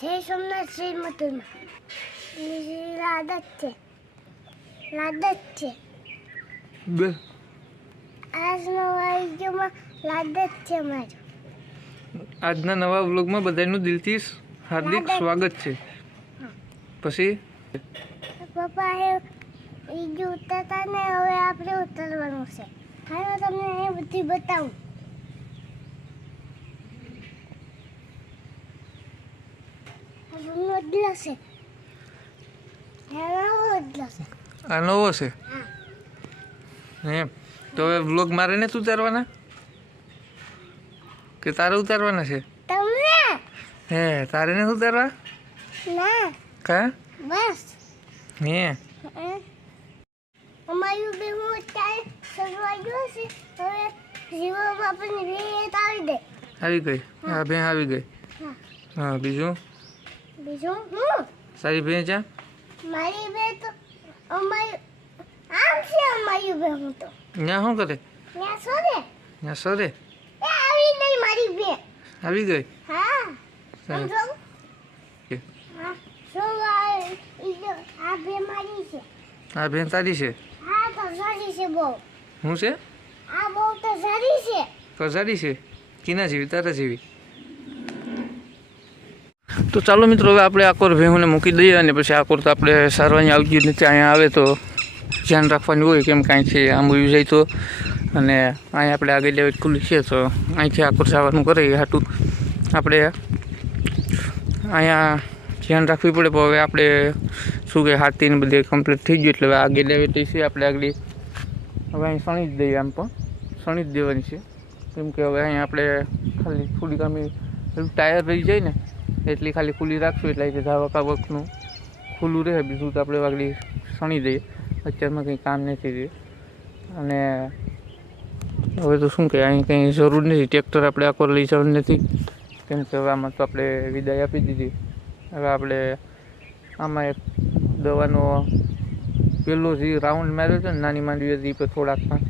જય સોમનાથ શ્રી મથુરમાં લાદત છે લાદત છે બે આજનો વાઈજોમાં લાદત છે મારું આજના નવા વ્લોગમાં બધાનું દિલથી હાર્દિક સ્વાગત. સ્વાગત છે પછી પપ્પા એ બીજું ઉતરતા ને હવે આપણે ઉતરવાનું છે હાલો તમને એ બધી બતાવું આ છે નવો છે? એમ. તો હવે વ્લોગ મારે ને ઉતારવાના? કે તારે ઉતારવાના છે? તમને? હે તારે ને ઉતારવા? ના. કા? બસ. હે. અમારું બે હું ગયો છે. હવે આવી દે. આવી ગઈ. હા. ભે આવી ગઈ. હા બીજું? બીજું? હું સારી ભેં ચા મારી બે તો અમારી આમ છે અમારી બે હું તો. ત્યાં શું કરે? ત્યાં સોરે. ત્યાં સોરે? એ આવી ગઈ મારી બે આવી ગઈ? હા. આમ જો કે? હા. જો આ ઈ જો આ બે મારી છે. આ ભેં તારી છે? હા તો સારી છે બહુ. શું છે? આ બહુ તો સારી છે. તો સારી છે? કીના જેવી તારા જેવી? તો ચાલો મિત્રો, હવે આપણે આકોર ભેહુંને મૂકી દઈએ અને પછી આકોર તો આપણે સારવાની આવી ગયું નથી અહીંયા આવે તો ધ્યાન રાખવાનું હોય કેમ કાંઈ છે, આમ જાય તો. અને અહીંયા આપણે આગળ લેવા ખુલ્લી છે, તો અહીંથી આકોર સારવાનું કરે હાટું. આપણે અહીંયા ધ્યાન રાખવી પડે, પણ હવે આપણે શું કે હાથીને બધે કમ્પ્લીટ થઈ ગયું, એટલે હવે આગળ લેવી તો છે, આપણે આગળ હવે અહીં સણી જ દઈએ આમ પણ. સણી જ દેવાની છે. કેમ કે હવે અહીંયા આપણે ખાલી થોડીક કામી ટાયર રહી જાય ને એટલી ખાલી ખુલ્લી રાખશું એટલે અહીં ધાવા કાવકનું ખુલ્લું રહે. બીજું તો આપણે વાગડી સણી દઈએ. અત્યારમાં કંઈ કામ નથી રહ્યું. અને હવે તો શું કે અહીં કંઈ જરૂર નથી. ટ્રેક્ટર આપણે આખો લઈ જવાનું નથી. કેમ કે હવે આમાં તો આપણે વિદાય આપી દીધી. હવે આપણે આમાં એક દવાનો પેલો જે રાઉન્ડ માર્યો છે ને, નાની માંડવી હતી પર થોડાકમાં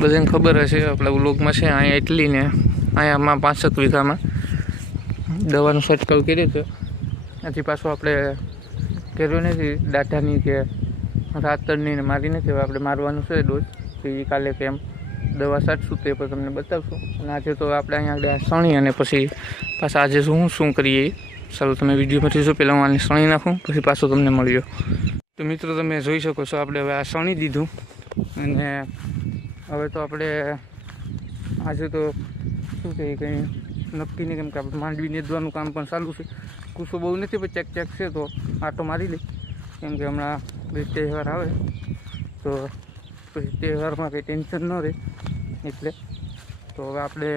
બધાને ખબર હશે, આપણા વ્લોગમાં છે. અહીંયા એટલી ને અહીંયામાં પાંસઠ વીઘામાં. દવાનો છંટકાવ કર્યો હતો એથી પાછું આપણે કર્યો નથી, દાઢાની કે રાતરની મારી નથી, હવે આપણે મારવાનું છે ડોઝ તો એ કાલે કેમ દવા છાંટશું તે પણ તમને બતાવશું. અને આજે તો આપણે અહીંયા આગળ સણી અને પછી પાછા આજે શું શું કરીએ. ચાલો તમે વિડીયોમાં જોશો પહેલાં હું આને સણી નાખું, પછી પાછો તમને મળ્યો. તો મિત્રો, તમે જોઈ શકો છો આપણે હવે આ સણી દીધું. અને હવે તો આપણે આજે તો શું કહે કંઈ? નક્કી નહીં, કેમ કે આપણે માંડવી નેદવાનું કામ પણ ચાલુ છે. કુસો બહુ નથી, પણ ચેક ચેક છે તો આટો મારી લે. કેમ કે હમણાં બીજ તહેવાર આવે, તો પછી તહેવારમાં કંઈ ટેન્શન ન રહે. એટલે તો હવે આપણે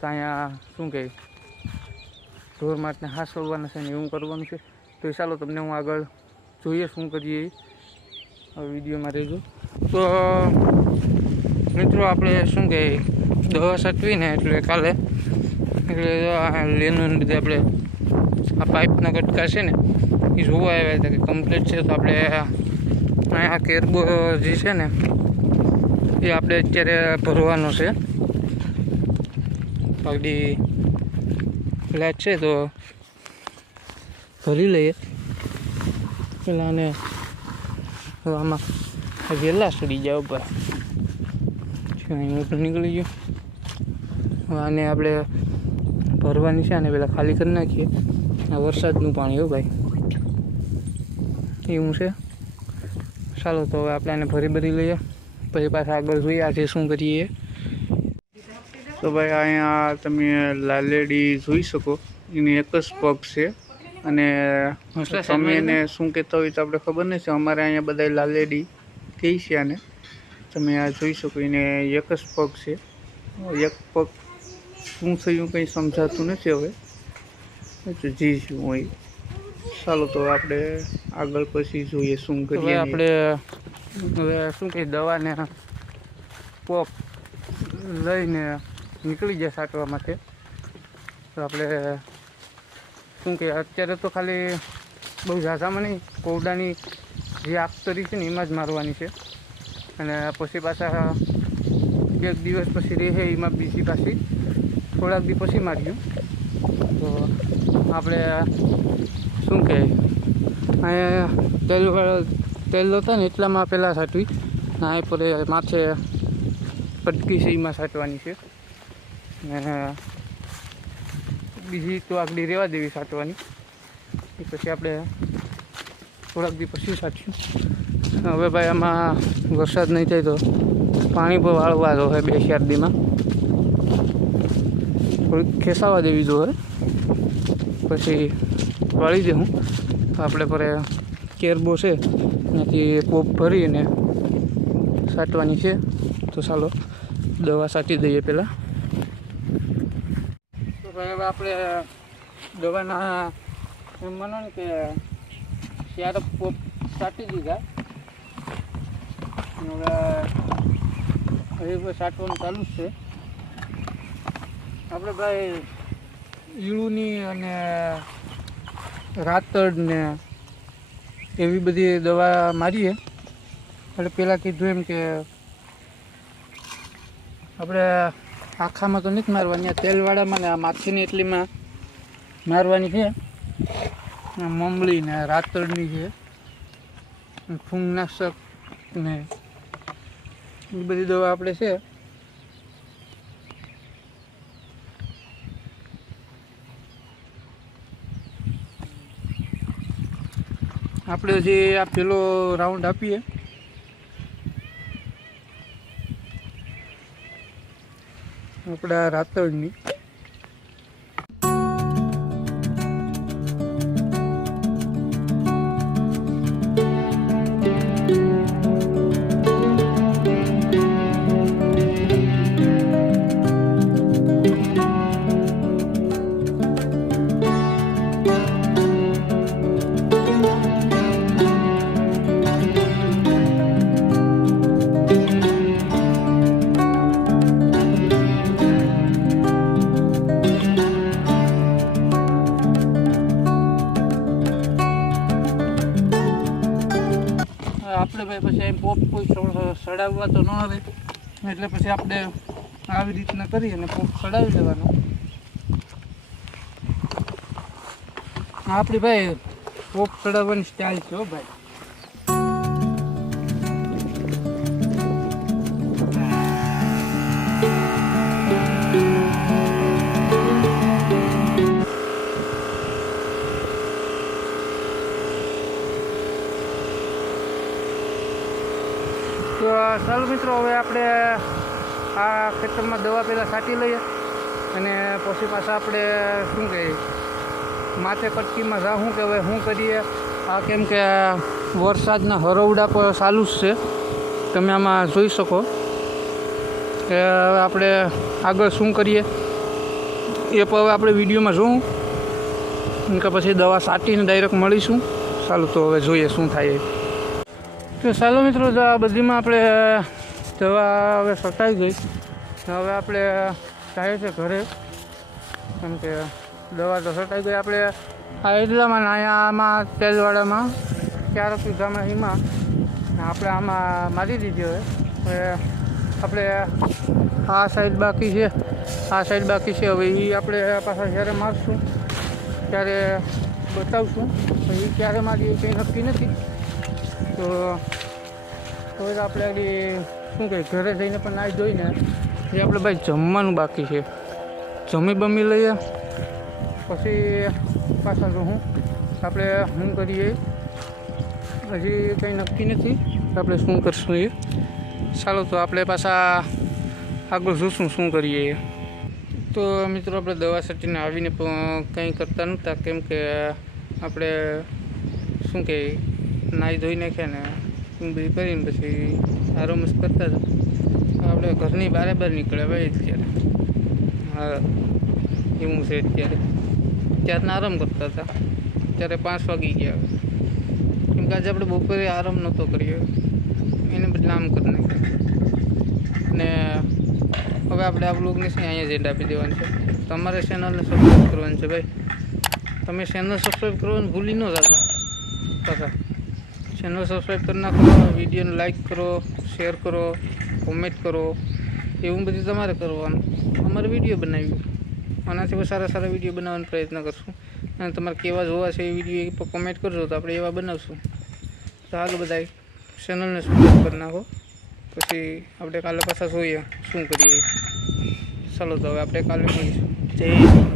ત્યાં શું કહે ઢોર માટને હાસવવાના છે ને એવું કરવાનું છે. તો ચાલો તમને હું આગળ જોઈએ શું કરીએ. વિડીયોમાં રહેજો. તો મિત્રો આપણે શું કહે દવા સાચવીને, એટલે કાલે એટલે આ લેનું બધે આપણે આ પાઇપના કટકા છે ને, એ જોવા આવ્યા હતા કે કમ્પ્લીટ છે તો આપણે અહીંયા કેરબો જે છે ને, એ આપણે અત્યારે ભરવાનો છે. પગડી ફ્લેટ છે તો ભરી લઈએ. પેલા આને આમાં વેલા સડી જાય ઉપર. નીકળી ગયો. આને આપણે ભરવાની છે અને પેલા ખાલી કરી નાખીએ. આ વરસાદનું પાણી હો ભાઈ. એવું છે? ચાલો તો હવે આપણે આને ભરી ભરી લઈએ. પછી પાછા આગળ જોઈએ આજે શું કરીએ. તો ભાઈ અહીંયા તમે લાલેડી જોઈ શકો. એની એક જ પગ છે. અને તમે એને શું કહેતા હોય તો આપણે ખબર નથી. અમારે અહીંયા બધા લાલેડી કહે છે આને. તમે આ જોઈ શકો. એને એક જ પગ છે. એક પગ શું થયું કંઈ સમજાતું નથી હવે. જી શું હોય. ચાલો તો આપણે આગળ પછી જોઈએ શું કરીએ આપણે હવે શું કહે દવાને પોપ લઈને નીકળી જાય સાટવા માટે. તો આપણે શું કે અત્યારે તો ખાલી બહુ ઝાઝામાં નહીં કોવડાની જે આપતરી છે ને એમાં જ મારવાની છે. અને પછી પાછા એક દિવસ પછી રહે એમાં બીજી પાછી. થોડાક દી પછી માર્યું. તો આપણે શું કહે અહીંયા તેલ તેલ હતા ને એટલામાં પહેલાં સાટવી. ના પર માથે પટકી સીમાં સાટવાની છે. ને બીજી તો આગળ રહેવા દેવી સાટવાની. એ પછી આપણે થોડાક દી પછી સાચીશું હવે ભાઈ આમાં વરસાદ નહીં થાય તો પાણી પણ વાળવા દો હોય બે ચાર થોડીક ખેસાવા દેવી જોઈએ પછી વાળી દઉં આપણે પર કેરબો છે, એનાથી પોપ ભરીને સાટવાની છે. તો ચાલો, દવા સાટી દઈએ પહેલાં. તો હવે આપણે દવાના એમ માનો ને કે ત્યારે પોપ સાટી દીધા. હવે સાટવાનું ચાલુ જ છે. આપણે ભાઈ ઈળુની અને રાતડ ને એવી બધી દવા મારીએ. એટલે પહેલાં કીધું એમ કે આપણે આખામાં તો નથી મારવાની, આ તેલવાળામાં ને આ માછીની એટલીમાં મારવાની છે. મમળી ને રાતડની છે. ફૂંગનાશક ને એ બધી દવા આપણે છે. આપણે જે આ પેલો રાઉન્ડ આપીએ. આપણા રાતળની. કોઈ સડાવવા તો ન આવે. એટલે પછી આપણે આવી રીતના કરી અને પોપ સડાવી દેવાનો આપણી ભાઈ પોપ સડાવવાની સ્ટાઇલ છે હો ભાઈ. મિત્રો, હવે આપણે આ ખેતરમાં દવા પહેલાં છાંટી લઈએ અને પછી પાછા આપણે શું કહીએ? માથે કટકીમાં શું કે હવે શું કરીએ? આ કેમ કે વરસાદના હરવડા પર ચાલુ જ છે. તમે આમાં જોઈ શકો કે આપણે આગળ શું કરીએ? એ પણ હવે આપણે વિડીયોમાં જોઉં. કે પછી દવા છાંટીને ડાયરેક્ટ મળીશું. ચાલો તો હવે જોઈએ શું થાય. તો ચાલો મિત્રો આ બધીમાં આપણે દવા હવે સટાઈ ગઈ હવે આપણે જાય છે ઘરે. કેમ કે દવા તો સટાઈ ગઈ. આપણે આ એટલામાં આમાં તેલવાળામાં ચાર પીઘામાં એમાં. આપણે આમાં મારી દીધી હવે. આપણે આ સાઈડ બાકી છે. આ સાઈડ બાકી છે. હવે એ આપણે પાછા જ્યારે મારશું, ત્યારે બતાવશું. એ ક્યારે મારી કંઈ નક્કી નથી. તો હવે આપણે શું કહે ઘરે જઈને પણ નાહી જોઈને એ આપણે ભાઈ જમવાનું બાકી છે. જમી બમી લઈએ, પછી પાછા તો હું, આપણે શું કરીએ. હજી કંઈ નક્કી નથી, આપણે શું કરશું એ. ચાલો તો આપણે પાછા આગળ જોશું શું કરીએ. તો મિત્રો, આપણે દવા છટીને આવીને પણ કંઈ કરતા નહોતા, કેમ કે આપણે શું કહે નાહી ધોઈ નાખ્યા ને શું બધું કરીને પછી આરામ જ કરતા હતા. આપણે ઘરની બારે બાર નીકળ્યા ભાઈ અત્યારે. હા, એવું છે અત્યારે. ત્યારના આરામ કરતા હતા. અત્યારે પાંચ વાગી ગયા કેમ કે આજે આપણે બપોરે આરામ નહોતો કર્યો. એને બદલે આમ કરી નાખ્યું. અને હવે આપણે આ બ્લોગને છે અહીંયા જેડ આપી દેવાનું છે. તમારે ચેનલને સબસ્ક્રાઈબ કરવાનું છે ભાઈ. તમે ચેનલ સબસ્ક્રાઈબ કરવાનું ભૂલી ન જતા. પાછા. ચેનલ સબસ્ક્રાઈબ કરી નાખો વિડીયોને લાઈક કરો. શેર કરો કોમેન્ટ કરો, એવું બધું તમારે કરવાનું. અમારે વીડિયો બનાવી. આનાથી પણ સારા સારા વીડિયો બનાવવાનો પ્રયત્ન કરશું. અને તમારે કેવા જોવા છે એ વીડિયો કોમેન્ટ કરજો તો આપણે એવા બનાવશું. તો આગળ બધા ચેનલને સબસ્ક્રાઈબ કરી નાખો. પછી આપણે કાલે પાછા જોઈએ શું કરીએ. ચાલો તો હવે આપણે કાલે મળીશું. જય